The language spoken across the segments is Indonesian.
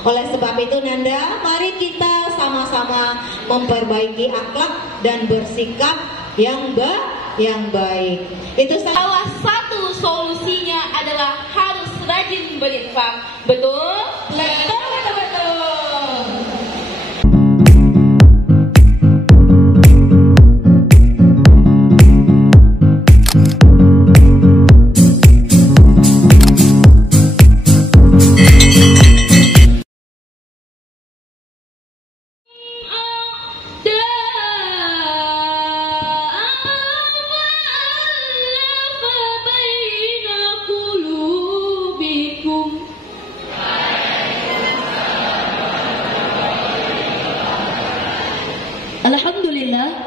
Oleh sebab itu Nanda, mari kita sama-sama memperbaiki akhlak dan bersikap yang baik. Itu salah satu solusinya adalah harus rajin berinfak. Betul? Betul.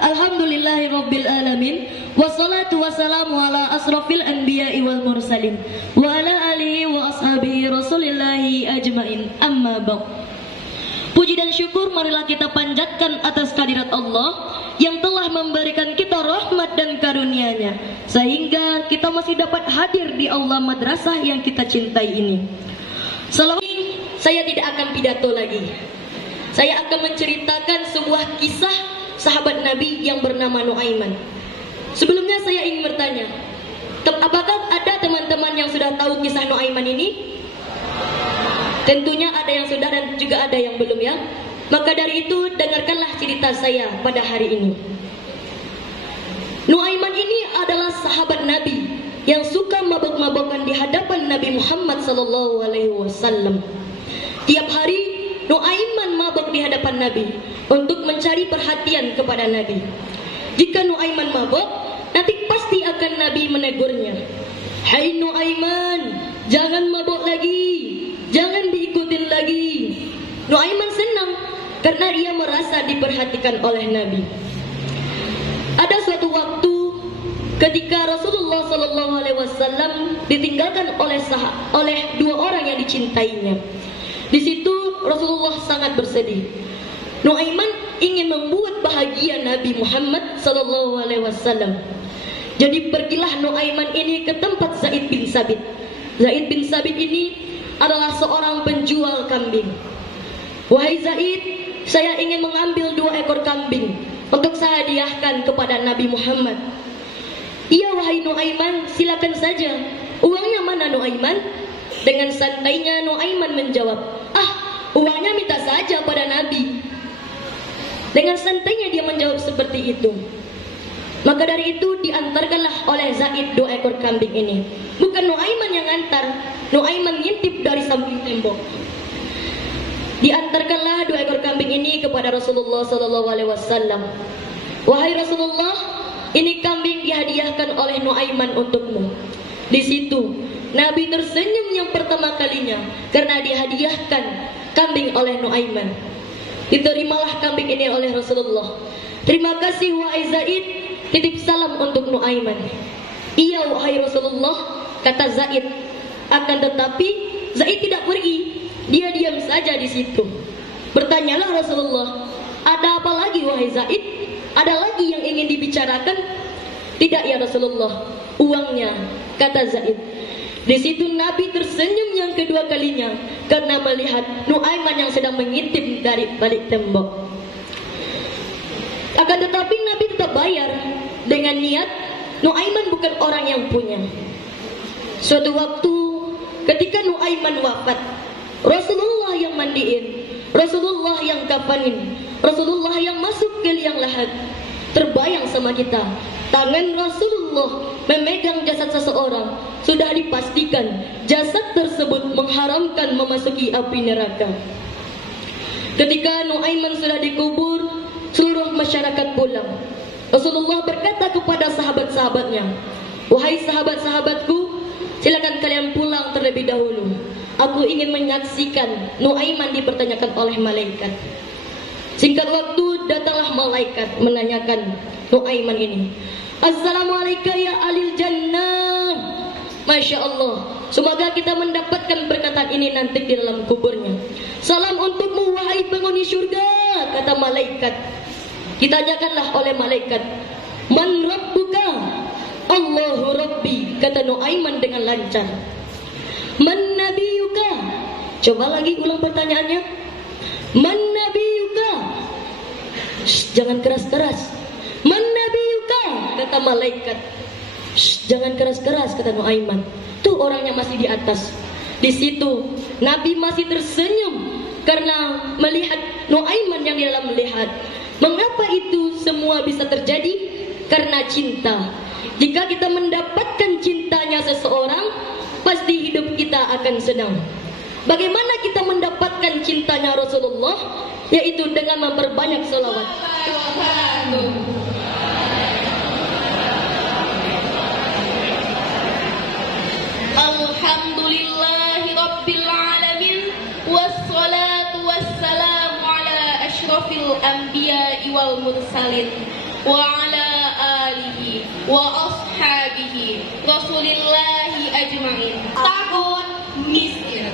Alhamdulillahi rabbil alamin. Wassalatu wassalamu ala asrafil anbiya'i wal mursalin wa ala alihi wa ashabihi rasulillahi ajmain. Amma ba'd. Puji dan syukur marilah kita panjatkan atas kehadirat Allah yang telah memberikan kita rahmat dan karunia-Nya sehingga kita masih dapat hadir di aula madrasah yang kita cintai ini. Saya tidak akan pidato lagi. Saya akan menceritakan sebuah kisah sahabat Nabi yang bernama Nuaiman. Sebelumnya saya ingin bertanya, apakah ada teman-teman yang sudah tahu kisah Nuaiman ini? Tentunya ada yang sudah dan juga ada yang belum ya. Maka dari itu dengarkanlah cerita saya pada hari ini. Nuaiman ini adalah sahabat Nabi yang suka mabok-mabokan di hadapan Nabi Muhammad SAW. Tiap hari Nuaiman mabok di hadapan Nabi untuk mencari perhatian kepada Nabi. Jika Nuaiman mabok, nanti pasti akan Nabi menegurnya. Hai Nuaiman, jangan mabok lagi, jangan diikutin lagi. Nuaiman senang karena ia merasa diperhatikan oleh Nabi. Ada suatu waktu ketika Rasulullah SAW ditinggalkan oleh dua orang yang dicintainya. Di situ Rasulullah sangat bersedih. Nuaiman ingin membuat bahagia Nabi Muhammad SAW. Jadi pergilah Nuaiman ini ke tempat Zaid bin Sabit. Zaid bin Sabit ini adalah seorang penjual kambing. Wahai Zaid, saya ingin mengambil 2 ekor kambing untuk saya hadiahkan kepada Nabi Muhammad. Iya wahai Nuaiman, silakan saja. Uangnya mana Nuaiman? Dengan santainya Nuaiman menjawab, uangnya minta saja pada Nabi. Dengan santainya dia menjawab seperti itu. Maka dari itu diantarkanlah oleh Zaid 2 ekor kambing ini. Bukan Nuaiman yang antar, Nuaiman ngintip dari samping tembok. Diantarkanlah 2 ekor kambing ini kepada Rasulullah SAW. Wahai Rasulullah, ini kambing dihadiahkan oleh Nuaiman untukmu. Di situ Nabi tersenyum yang pertama kalinya karena dihadiahkan kambing oleh Nuaiman. Diterimalah kambing ini oleh Rasulullah. Terima kasih wahai Zaid, titip salam untuk Nuaiman. Iya wahai Rasulullah, kata Zaid. Akan tetapi Zaid tidak pergi, dia diam saja di situ. Bertanyalah Rasulullah, ada apa lagi wahai Zaid? Ada lagi yang ingin dibicarakan? Tidak ya Rasulullah, uangnya, kata Zaid. Di situ Nabi tersenyum yang kedua kalinya karena melihat Nuaiman yang sedang mengintip dari balik tembok. Akan tetapi Nabi tetap bayar dengan niat Nuaiman bukan orang yang punya. Suatu waktu ketika Nuaiman wafat, Rasulullah yang mandiin, Rasulullah yang kafanin, Rasulullah yang masuk ke liang lahat. Terbayang sama kita, tangan Rasulullah memegang jasad seseorang. Sudah dipastikan jasad tersebut mengharamkan memasuki api neraka. Ketika Nuaiman sudah dikubur, seluruh masyarakat pulang. Rasulullah berkata kepada sahabat-sahabatnya, wahai sahabat-sahabatku, silakan kalian pulang terlebih dahulu. Aku ingin menyaksikan Nuaiman dipertanyakan oleh malaikat. Singkat waktu datanglah malaikat menanyakan Nuaiman ini, Assalamualaikum ya alil jannah. Masya Allah, semoga kita mendapatkan perkataan ini nanti di dalam kuburnya. Salam untukmu wahai penghuni surga, kata malaikat. Ditanyakanlah oleh malaikat, man rabbuka? Allahu rabbi, kata Nuaiman dengan lancar. Man nabiyuka? Coba lagi ulang pertanyaannya. Man nabiyuka? Jangan keras-keras. Man nabiyuka? Kata malaikat. Jangan keras-keras, kata Nuaiman. Tuh orangnya masih di atas. Di situ Nabi masih tersenyum karena melihat Nuaiman yang di dalam melihat. Mengapa itu semua bisa terjadi? Karena cinta. Jika kita mendapatkan cintanya seseorang, pasti hidup kita akan senang. Bagaimana kita mendapatkan cintanya Rasulullah? Yaitu dengan memperbanyak salawat. Alhamdulillahi Rabbil Alamin. Wassalatu wassalamu ala ashrafil anbiya'i wal mursalin wa ala alihi wa ashabihi Rasulillahi ajma'in. Takut miskin.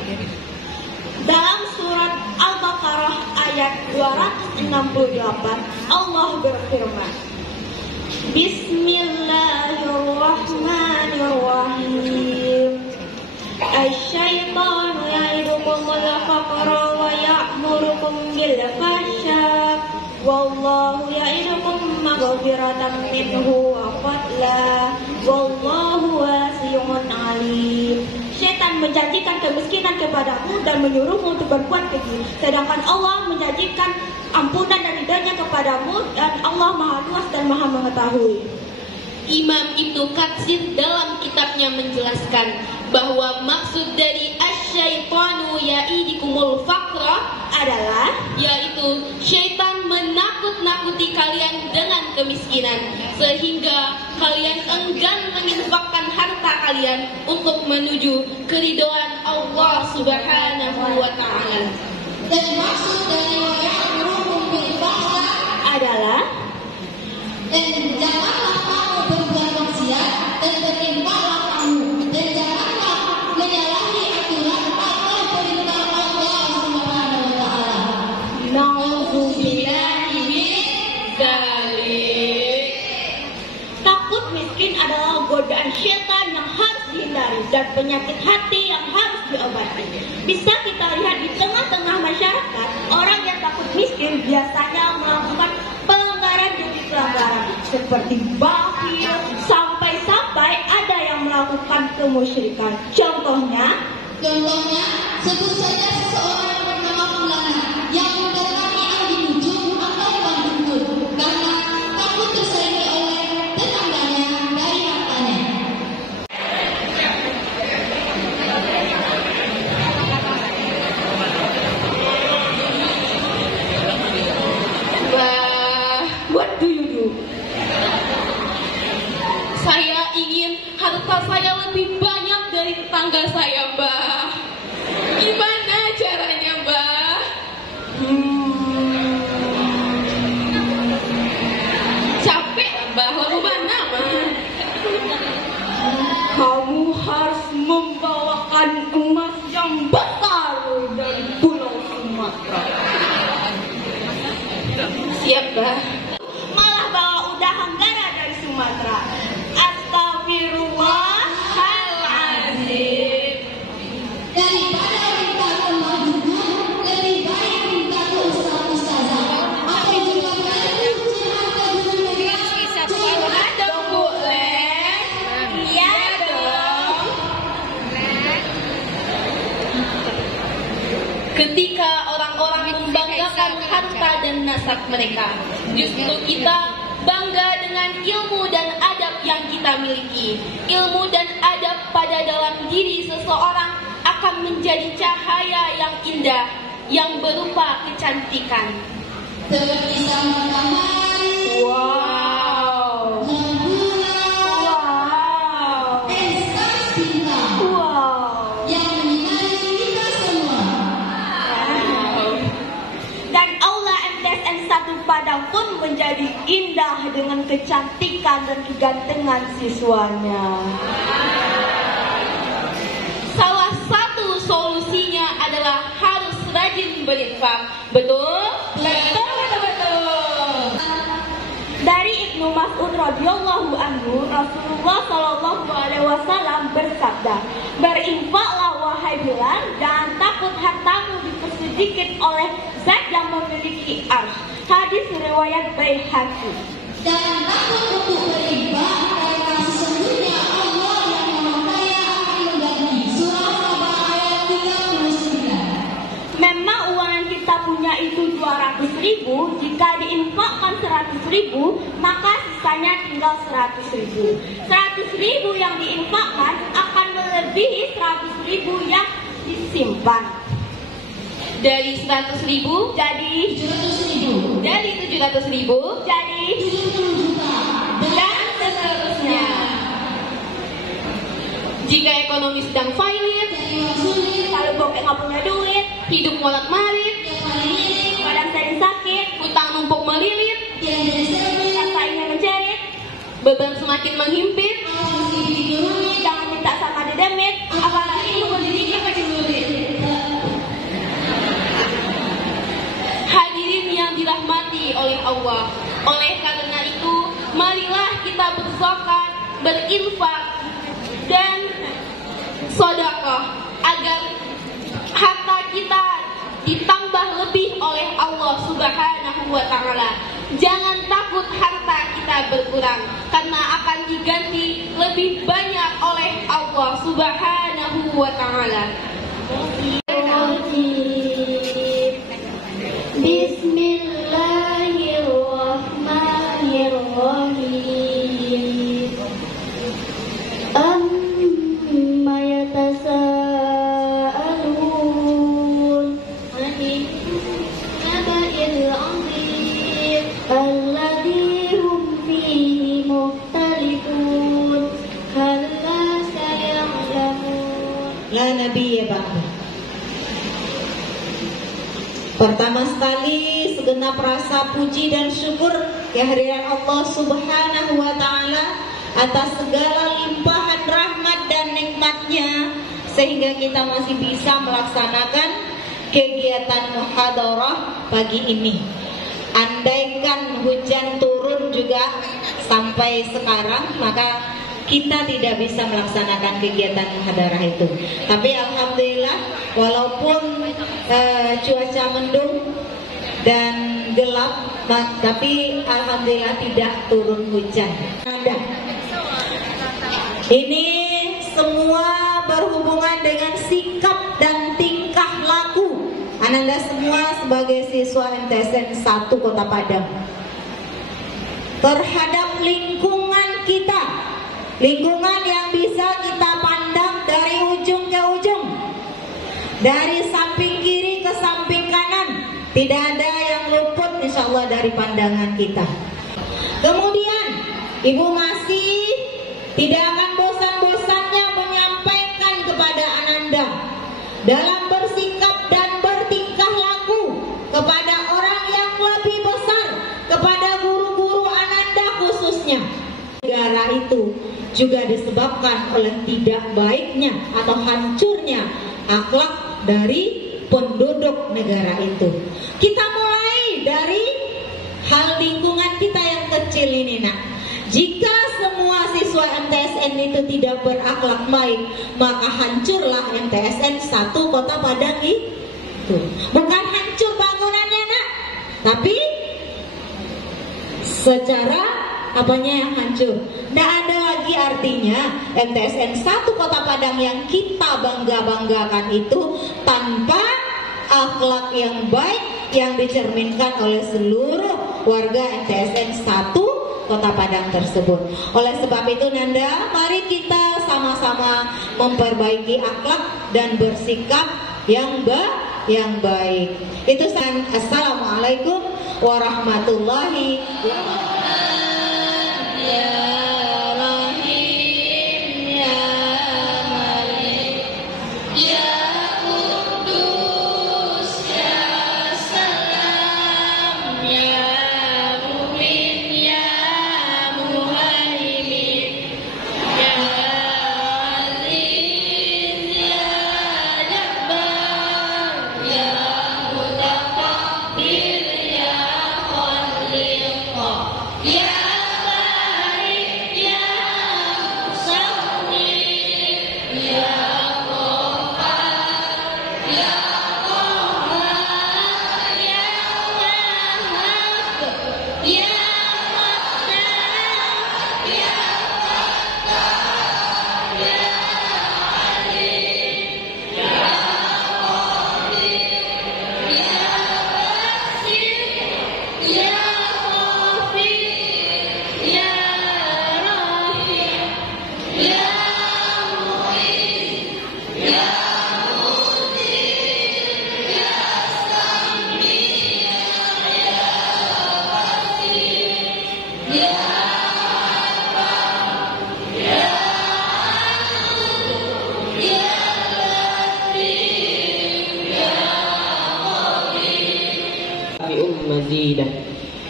Dalam surat Al-Baqarah ayat 268 Allah berfirman, Bismillahirrahmanirrahim. Asy-syaitanu ya'idukumul faqra wa ya'murukum bil fahsya wallahu ya'idukum maghfiratan minhu wa fadla wallahu wasi'un 'alim. Syaitan menjanjikan kemiskinan kepadamu dan menyuruhmu untuk berbuat keji, sedangkan Allah menjanjikan ampunan dan ridhanya kepadamu, dan Allah Maha Luas dan Maha Mengetahui. Imam Ibnu Katsir dalam kitabnya menjelaskan bahwa maksud dari asy-syaitanu ya'idukumul faqra adalah yaitu syaitan menakut-nakuti kalian dengan kemiskinan sehingga kalian enggan menginfakkan harta kalian untuk menuju keridhaan Allah Subhanahu wa taala. Dan maksud dari ya'murukum bil fahsya adalah dan janganlah kamu berbuat maksiat dan berimpaklah kamu dan janganlah menyalahi aturan atau perintah Allah Subhanahu wa taala. Nauzubillahi min dzalik. Takut miskin adalah godaan syaitan yang harus dihindari dan penyakit hati yang harus diobati. Bisa kita lihat di tengah-tengah masyarakat, orang yang takut miskin biasanya melakukan pelanggaran demi pelanggaran seperti bakhil, sampai-sampai ada yang melakukan kemusyrikan. Contohnya, sebut saja seseorang bernama Fulana yang mendatangi ahli nujum atau tukang dukun karena takut tersaingi oleh tetangganya dari hartanya. what do you do? Saya ingin harta saya lebih banyak dari tetangga saya, Mbah. Gimana caranya, Mbah? Capek, Mbah. Lalu mana, Mbah? Kamu harus membawakan emas yang besar dari Pulau Sumatera. Siap, Mbah. Malah bawa udahan gara dari Sumatera. Astagfirullahaladzim. Daripada minta ke rumah dukun, lebih baik minta ke ustaz-ustazah atau juga ke harta dunia. Ada boleh? Iya dong. Ketika orang-orang membanggakan harta dan nasab mereka, justru kita bangga dengan ilmu dan adab yang kita miliki. Ilmu dan adab pada dalam diri seseorang akan menjadi cahaya yang indah yang berupa kecantikan. Seperti sama matahari, Wow. rembulan, Wow. esas bintang Wow. yang menyinari kita semua. Dan aula MTS N1 Padang pun menjadi indah dengan kecantikan dan kegantengan siswanya. Salah satu solusinya adalah harus rajin berinfak. Betul? Betul. Dari Ibnu Mas'ud radhiyallahu anhu, Rasulullah shallallahu alaihi wasallam bersabda, berinfaklah wahai Bilal dan tak takut hartamu dipersedikit oleh zat yang memiliki arsy. Hadis riwayat Baihaqi. Dan takut untuk beriba karena sesungguhnya Allah yang Maha Kaya akan mengganti. Surah Sabah ayat 39. Memang uang yang kita punya itu 200.000, jika diinfakkan 100.000, maka sisanya tinggal 100.000. 100.000 yang diinfakkan akan melebihi 100.000 yang disimpan. Dari 100.000 Jadi 700.000. dari 700.000 jadi 70 juta. dan seterusnya. Jika ekonomi sedang failit, kalau bokeh nggak punya duit, hidup molak-malik, badan sering sakit, hutang numpuk melilit, rasa ingin menjerit, beban semakin menghimpit, jangan minta sama dedemit, apalagi lu berdiri pakai duit. hadirin yang dirahmati oleh Allah. Oleh karena itu, marilah kita berzakat, berinfak, dan sedekah agar harta kita ditambah lebih oleh Allah Subhanahu wa Ta'ala. Jangan takut harta kita berkurang, karena akan diganti lebih banyak oleh Allah Subhanahu wa Ta'ala. Bismillahirrahmanirrahim. Amma yatasaalun 'anil naba'il 'azim alladzi hum fihi mukhtalifun kalla saya'lamun. La nabiyya ba'da. Pertama sekali segenap rasa puji dan syukur kehadiran Allah Subhanahu wa Ta'ala atas segala limpahan rahmat dan nikmatnya, sehingga kita masih bisa melaksanakan kegiatan muhadarah pagi ini. Andaikan hujan turun juga sampai sekarang, maka kita tidak bisa melaksanakan kegiatan muhadarah itu. Tapi alhamdulillah, walaupun cuaca mendung dan gelap, tapi alhamdulillah tidak turun hujan. Ini semua berhubungan dengan sikap dan tingkah laku Ananda semua sebagai siswa MTSN 1 Kota Padang terhadap lingkungan kita, lingkungan yang bisa kita pandang dari ujung ke ujung, dari samping kiri ke samping kanan, tidak ada yang luput insya Allah dari pandangan kita. Kemudian Ibu masih tidak akan bosan-bosannya menyampaikan kepada Ananda dalam bersikap dan bertingkah laku kepada orang yang lebih besar, kepada guru-guru Ananda khususnya. Negara itu juga disebabkan oleh tidak baiknya atau hancurnya akhlak dari penduduk negara itu. Kita mulai dari hal lingkungan kita yang kecil ini, nak. Jika semua siswa MTSN itu tidak berakhlak baik, maka hancurlah MTSN 1 Kota Padang itu. Bukan hancur bangunannya, nak, tapi secara apanya yang hancur. Tidak ada lagi artinya MTSN 1 Kota Padang yang kita bangga-banggakan itu tanpa akhlak yang baik yang dicerminkan oleh seluruh warga MTSN 1 Kota Padang tersebut. Oleh sebab itu Nanda, mari kita sama-sama memperbaiki akhlak dan bersikap yang baik. Itu saja. Assalamualaikum warahmatullahi wabarakatuh. Ya مزيدا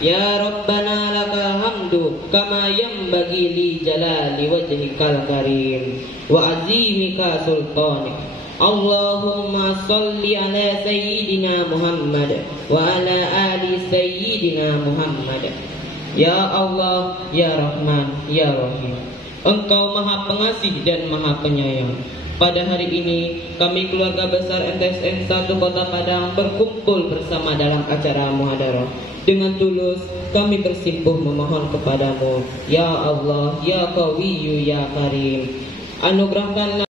يا ربنا لك الحمد كما ينبغي لجلال وجهك الكريم وعظيمك سلطانك اللهم صل على سيدنا محمد وعلى آل سيدنا محمد Ya Allah, Ya Rahman, Ya Rahim. Engkau Maha Pengasih dan Maha Penyayang. Pada hari ini kami keluarga besar MTSN 1 Kota Padang berkumpul bersama dalam acara muhadarah. Dengan tulus kami bersimpuh memohon kepadamu, Ya Allah, Ya Qawiyyu, Ya Karim, anugerahkanlah